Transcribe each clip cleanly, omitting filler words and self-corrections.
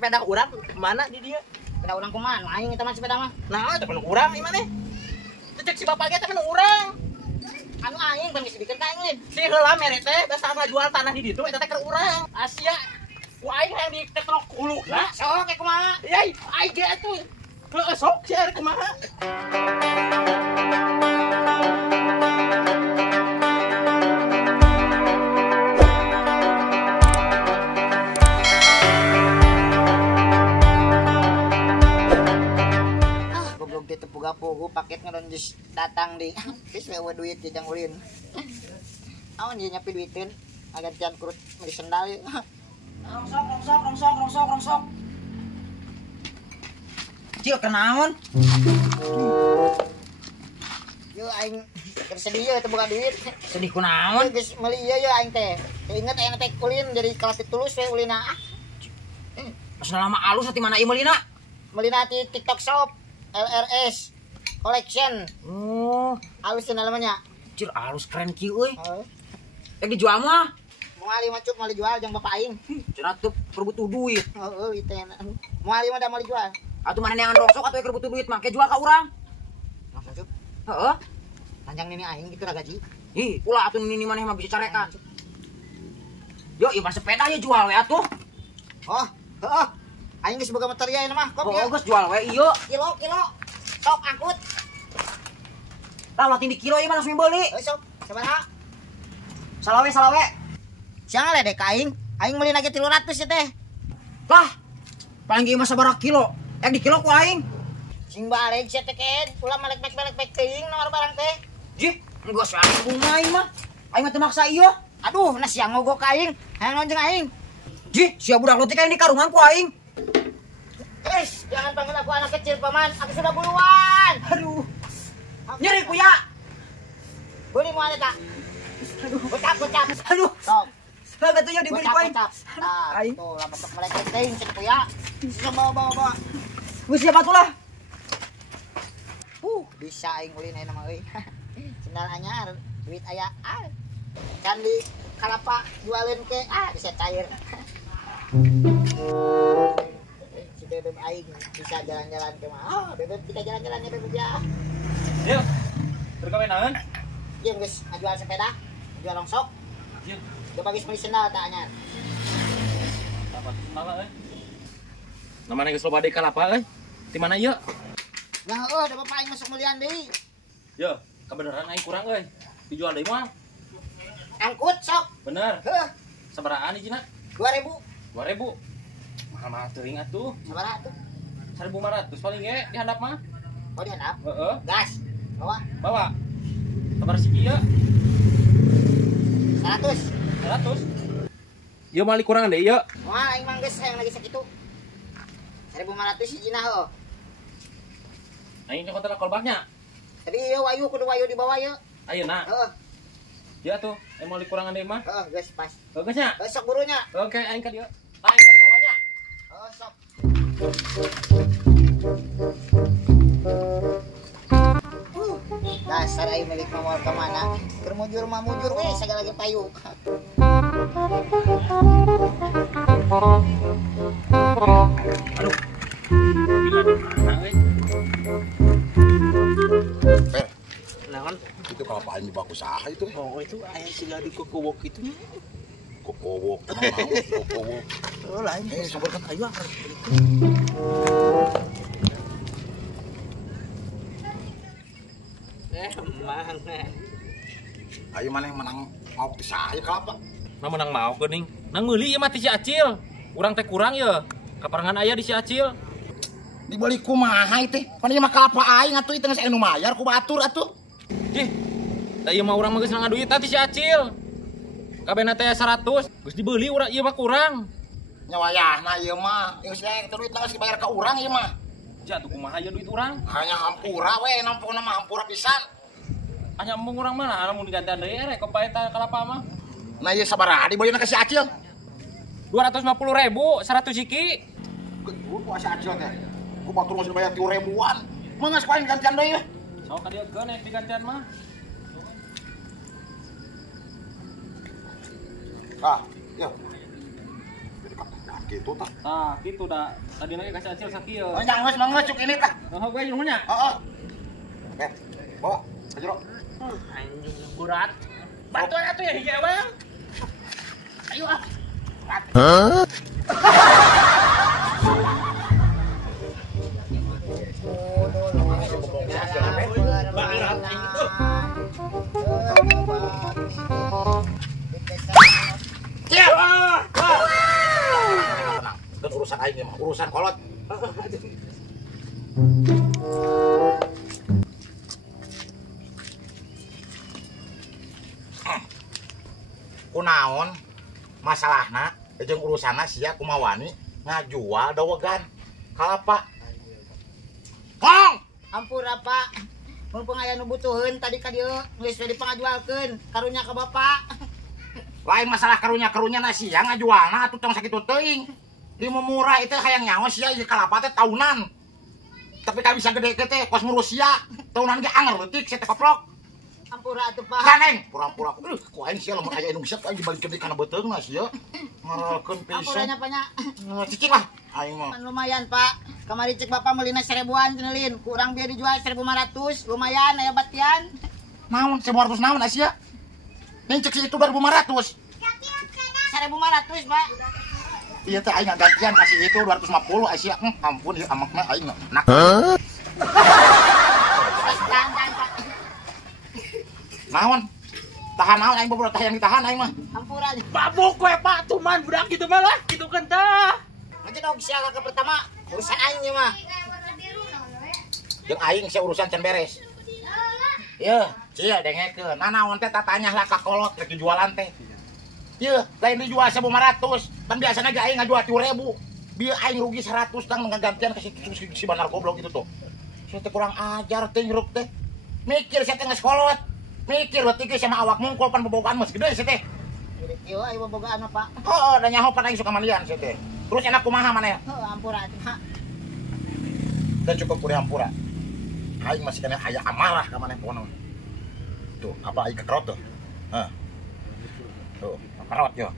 sepeda urang mana di dia? Sepeda urang kumaha? Aing eta mah sepeda mah. Nah, temen urang di mana? Cek si bapak ge temen urang. Anu aing pan geus bikin ka aing. Si heula mere teh da sama jual tanah di ditu eta teh keur urang. Asia. Ku aing yang di tekrok hulu. Nah, sok kumaha? Yai, aing ge atuh. Heuh sok si ari kumaha? Puga-pugu paket ngeron jus datang di geus wewe duit jeung ulin. Awan dia nyapi duiteun agantian kurut beli sendal ye. Rongsok. Cil kenaon? Yo aing bersedih ya teu boga duit. Sedih kunaon? Geus meuli ieu ya aing teh. Inget aing teh ulin jadi kelas tulus we ulina. Masih lama alus ati mana ieu meulina? Meulina ti TikTok Shop. LRS Collection. Oh, halus namanya. Cil halus keren kieu euy. Dijual mah. Moal mah cuk mau dijual jeung bapak aing. Cenah teu keur duit. Heeh, itu enak. Moal mah da mau dijual. Atuh mana neangan rongsok atuh keur butuh duit mah ke jual ka urang. Langsung cuk. Heeh. Panjang nini aing gitu lah gaji. Ih, ulah atuh nini maneh mah bisa carekan. Yo, ieu mah sepeda ye jual we atuh. Oh, heeh. Aing geus boga motor ieu mah. Kop ya. Oh, geus jual we ieu. Kilo. Sok angkut. Tah ulah tindi kilo ieu mah langsung beuli. Sok. Sabaraha? Salawe. Siang ledek ka aing. Aing meuli lagi 300 ya teh. Lah, paling ieu mah sabaraha kilo? Di kilo ku aing. Sing balik sia teh ken, ulah malek teuing nomor barang teh. Jih, geus we bunga ieu mah. Aing mah teu maksa ieu. Aduh, nah siang ngogok ka aing. Hayang lonjeng aing. Jih, sia budak leutik ini karungan ku aing. Jangan panggil aku anak kecil, Paman. Aku sudah buruan. Aduh. Nyeri ku ya. Beli moal eta. Gocap. Aduh. Sok. Haga tuh ya dibeli ku aing. Nah, tuh lah besok mereka teuing cek ku ya. Bisa bawa. Geus siap atuh lah. Bisa aing ulin ayeuna mah euy. Sendal anyar, duit aya. Can di kalapa jualin ke bisa cair. Bebek aing bisa jalan-jalan ke mah. Bebek kita jalan-jalan ya bebek ya. Yuk. Berkawe naon? Jeung geus ngajual sepeda, jual rongsok. Ieu. Coba geus meuli sendal tah anyar. Dapat salah euy. Namana geus loba deui kalapa euy. Di mana ieu? Nah, da bapak aing masuk meulian deui. Yo, kebenaran aing kurang euy. Dijual deui moal. Angkut sok. Bener. Heuh, Sabaraan hijina? 2000. 2000. Mahal teuing atuh. Sabaraha tuh? 1.500 paling ge di handap mah. Oh, di handap. Heeh. Gas. Bawa. Sabar siki ya. 100. 100. Ieu mah kurang deui ieu. Moal aing mah geus hayang lagi sakitu. 1.500 hijina heuh. Aing nyokot kolbaknya. Tapi ieu kudu wayu di bawah ieu. Ayeuna. Heeh. Ya tuh, mau dikurangan deui mah. Heeh, geus pas. Bagus nya. Sok burunya. Oke, aing ka dieu. Aing pada bawahnya. Oh, sok. Dasar aing milik mah ka mana? Keur mujur we sagala lagi payu. Aduh. Bila di mana euy? Per, Naon? itu kalau paling bagus saha itu. Oh, itu aya siga di kokowok itu. Kokowok, mau kokowok. Oh, lain. Sabarkan ayo. Emang. Ayo mana yang menang mau di saya kelapa. Nah menang mau geuning. Nang meuli ieu mah ti si Acil. Urang teh kurang ya. Kaparangan aya di si Acil. Dibeli kumaha teh? Pan ieu mah kelapa aing atuh itu geus anu mayar ku batur atuh. Jih. Da ieu mah urang mah geus ngaduit ti si Acil. Kabehna teh 100. Geus dibeli urang ieu mah kurang. Nyawayahna ieu mah, geus duit geus dibayar ka urang ieu mah. Jatuh kumaha ieu duit urang? Hanya hampura we, nampungna mah hampura pisan. Hanya embung urang mana? Anu mun digantian deui rek kopaeta kalapa mah. Nah ieu sabaraha dibelina ka si Acil? 250.000, 100 siki. Geuh ku si Acil teh. Ku batur mah dibayar 30.000-an. Mangga sakoin gantian deui. Sok ka dieu keun nek digantian mah. Ah, ya. gitu tah. Tah, gitu dah. Tadi lagi kasih Acil sakieu. Oh, jangan mangga cuk ini tah. Oh, gue ilmunya. Heeh. Bawa, Ajro. Anjing berat. Bantuan atuh ya hiji abang. Ayo ah. Kan urusan aing mah, urusan kolot. Kunaon masalahna jeung urusana sia kumawani ngajual dawegan kalapa. Hong, Ampura Pak. Mumpung aya nu butuheun tadi ka dieu geus dipangajualkeun karunya ka Bapak. lain masalah karunya-karunya na sia ngajualna atuh tong sakitu teuing. Di murah itu hayang nyawa sia ieu kalapa teh tahunan. Tapi kan bisa gede teh kos ngurus sia. Tahunan ge anger leutik sia teh koprok. Ampura atuh Pak. Kaneng, pura-pura ku aing sia lamun aya anu bisa aing dibalikeun kana beuteungna sia. Ngaralkeun pisan. Ampuranya Paknya. Cicing lah aing mah. Kan lumayan Pak. Kamari cek Bapak meulina 1000-an cenelin. Kurang biar dijual 1.500. Lumayan aya batian. Naon 1.500 naon sia? Ning cek si itu 2.500. 1.500 Pak. Iya teh aing gantian kasih itu 250 Asia. Ampun ieu amakna aing nak. Tahan Pak. Naon? Tahan naon aing bobogoh tah yang ditahan aing mah. Ampura. Babuk we Pak, tuman budak gitu mah lah, gitu kan tah. Ngejodog sia ke pertama. Urusan aing ieu mah. Jeung aing sia urusan can beres. Ieu, cia dengekeun. Nanaon teh tatanya lah ka kolot rek jualan teh. Ieu, lain dijual 1.500. Pan biasana ge aing ngajual 3.000. Bieu aing rugi 100 tang ngagantian ke si banar goblok itu tuh. Sia teh kurang ajar teh ngruk teh. Mikir sia teh geus kolot. Mikir leutik ge sama awak mungkul pan bobogohan mah gede sia teh. Ieu aya bobogaan Pak. Oh, da nyaho pan aing suka mandian sia teh. Terus enak kumaha maneh? Heuh, ampura Pak. Dan cukup kudu hampura. Aing masih kena aya amarah ka maneh pokona. Tuh, apa aing kekerot tuh? Heh. Tuh, kekerot yo.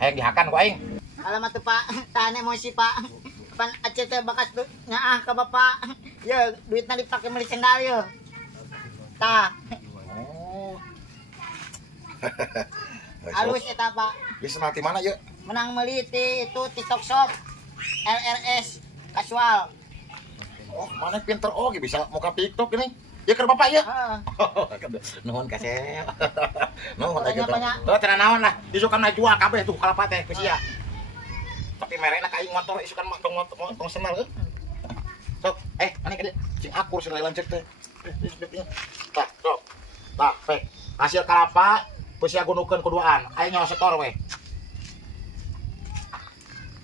Hayang dihakan ku aing. Alamat tuh Pak, tahan emosi Pak. Pan Aceh teh bakas tuh nyaah ke Bapak. Ya, duitnya dipake beli sendal ya. Tah, Oh. halus eta Pak. Bisa nanti mana yuk? Menang meuli ti itu TikTok Shop. LRS casual. Oh, mana pinter oge bisa muka TikTok ini. Ya keur Bapak ya. Heeh. Nuhun kasep. Nuhun Banyak, gitu. banyak. Tuh cenah naon lah, isukan jual kabeh tuh kalapa teh ku sia. Tapi merena ka aing motor isukan tong senal euy. Sok, mana ka dieu? Cing akur sila lancet teh. Tah, sok. Tah, pek. Hasil kalapa geus sia gunukeun kuduaan. Aing nyawa setor we.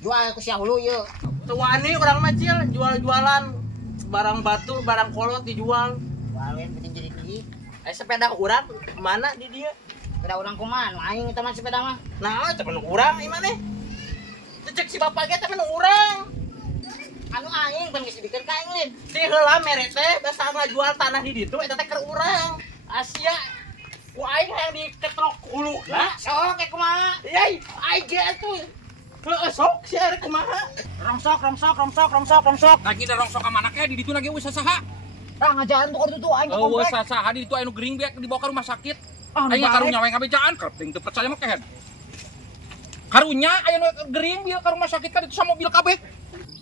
Jual ku sia hulu yeuh. Tuani orang macil jual-jualan barang batu, barang kolot dijual. Jualin penting jadi tinggi. Sepeda urang mana di dia? Sepeda urang kumaha? Aing teh mah sepeda mah. Nah, temen urang ieu maneh. Cek si bapak ge temen urang. Anu aing pan geus dibikeun ka aing lin. Si heula mere teh basa ngajual tanah di ditu eta teh keur urang. Asia ku aing hayang diketrok hulukna. Sok ke kumaha? Yai, aing ge atuh. Heueuh sok si arek kumaha? Rongsok. Lagi da rongsok ka manaknya di ditu lagi wis saha. Tah ngajalan tuh kudu aing ke Eueuh komplek. saha di ditu anu gering beak dibawa ka rumah sakit. Ah, Aing nu karunya we ngabejaan kapting teu percaya mah kehen. Karunya aya nu gering bieu ka rumah sakit ka ditu sa mobil kabeh.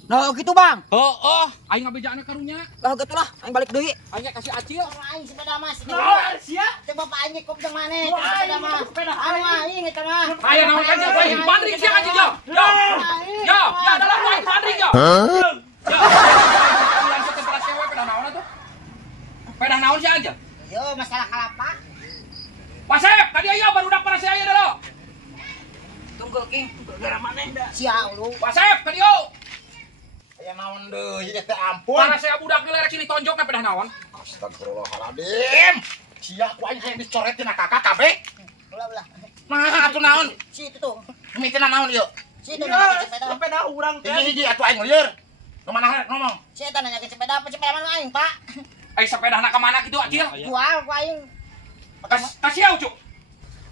Nah gitu Bang. Heuh, aing ngabejaanna karunya. Lah gitulah aing balik deui. Aing kasih acil. Aing sepeda mah. Nah, sia. Coba Pak aing kop jeung maneh. Wah, Sepeda mah. sepeda Anu aing eta mah. Aya naon aja we pandring sia aja yo. Yo, ya adalah we pandring yo. Yo. Lanjut tempat sewa peda naon atuh? Peda naon sia aja? Yo masalah kalapa. Pasep, tadi ayo barudak para saya dulu. Tunggu King, gara maneh da. Sia ulu. Pasep, tadi yo. Aya naon deui teh ampun. Para saya budak geuleuh rek sini tonjok na pedah naon? Astagfirullahaladzim. Sia ku aing hayang dicoretin kakak kabeh. Ulah. Nah, atuh naon? Si itu tuh. Mitina naon ieu? Si itu Ya, nanya sepeda. sepeda urang teh. Hiji atuh aing lieur. Nu mana ngomong? Si itu nanya sepeda apa sepeda mana aing Pak? Ai sepedahna ka mana kitu acil? Jual ku aing. Kasih ucuk.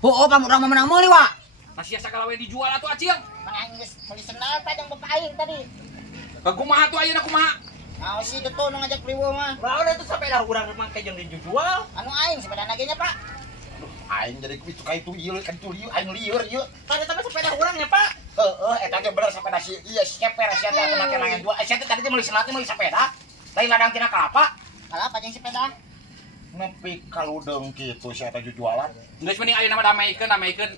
Oh, Pak urang mah menang meuli wa. Masih asa kalawe dijual atuh acil. Mana geus meuli sendal tadi yang bapak aing tadi. Kumaha tuh ayeuna kumaha? Nah, si Duto nu ngajak priwo mah. Lah itu sepeda urang make jeung dijual. Anu aing sepeda nagenya, Pak. Aing jadi itu kayak itu ieu kan itu lieu aing lieur ieu. Tadi tapi sepeda urang ya, Pak. Eta ge bener sepeda si ieu ceper sia teh make mangan dua. Sia teh tadi meuli senat meuli sepeda. Lain ladang tina kelapa. Kalapa jeung sepeda. Nepi kaludeng kitu sia teh jualan. Geus mending ayeuna mah damaikeun.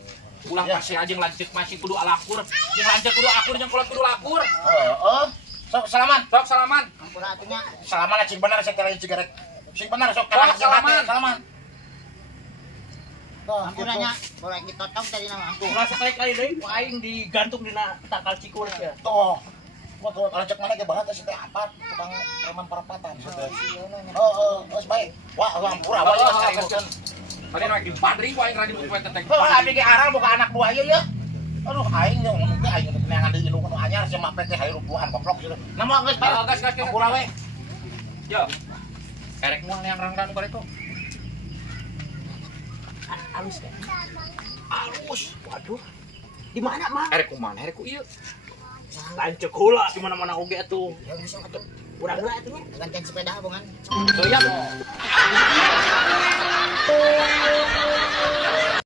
Ulah pasir aja lanceuk masih kudu alakur. Jeung lanceuk kudu akur jeung kolot kudu lakur. Sok salaman. Sok salaman. Ampura atunya. Salaman cing bener saya teh cigarek. Cing bener sok Oh, salaman. salaman. Tuh, ampuranya boleh ditotong tadi nama. Tuh, lah sekali-kali deui ku aing digantung dina takal cikulit ya. Tuh. Gua tuh lanceuk mana ge banget sih teh apat tukang preman perapatan sih teh. Geus baik. Wah, ampura Oh, wah oh, seriusan. Tadi naik 4.000 aing radi buku teteh. Abi ge aral buka anak buah ieu ya. Aduh aing ge ngomong teh aing neangan di indung nu anyar sia mah teh hayang buahan goblok gitu. Nama geus baik. Gas. Ampura we. Yo. Erek moal yang rangdan bari itu. Alus kan. Alus. Waduh. Di mana, Mang? Erek kumaha? Erek ku ieu. Lanceuk heula di mana-mana oge atuh. Ya bisa atuh. Urang heula atuh nya. Gantian sepeda bongan. Doyan.